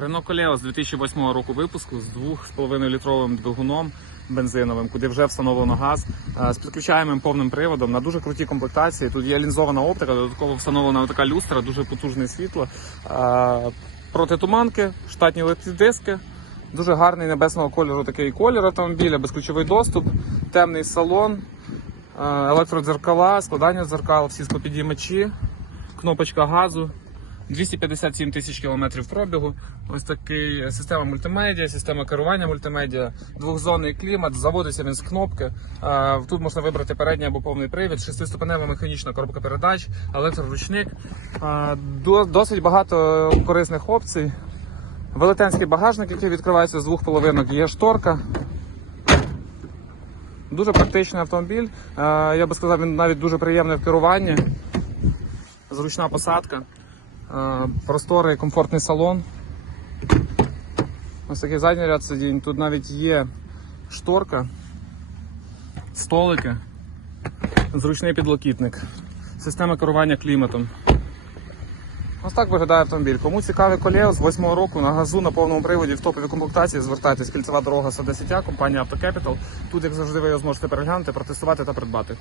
Renault Колео з 2008 року випуску з 2,5 літровим двигуном бензиновим, куди вже встановлено газ, е, з підключаємим повним приводом на дуже крутій комплектації. Тут є лінзована оптика, додатково встановлена така люстра, дуже потужне світло. Е, Протитуманки, штатні лепті-диски, дуже гарний небесного кольору такий колір автомобіля, безключовий доступ, темний салон, е, електродзеркала, складання дзеркал, всі склопідіймачі, кнопочка газу. 257 тисяч кілометрів пробігу. Ось такий система мультимедіа, система керування мультимедіа, двохзонний клімат, заводиться він з кнопки. Е, Тут можна вибрати передній або повний привід, шестиступенева механічна коробка передач, електроручник. Е, Досить багато корисних опцій. Велетенський багажник, який відкривається з двох половинок, є шторка. Дуже практичний автомобіль. Е, Я би сказав, він навіть дуже приємний в керуванні. Зручна посадка. Е, Просторий комфортний салон. Ось такий задній ряд сидінь. Тут навіть є шторка, столики, зручний підлокітник, система керування кліматом. Ось так виглядає автомобіль. Кому цікавий колео з 8 року на газу на повному приводі в топовій комплектації, звертайтесь кільцева дорога 110, компанія Автокепітал. Тут, як завжди, ви його зможете переглянути, протестувати та придбати.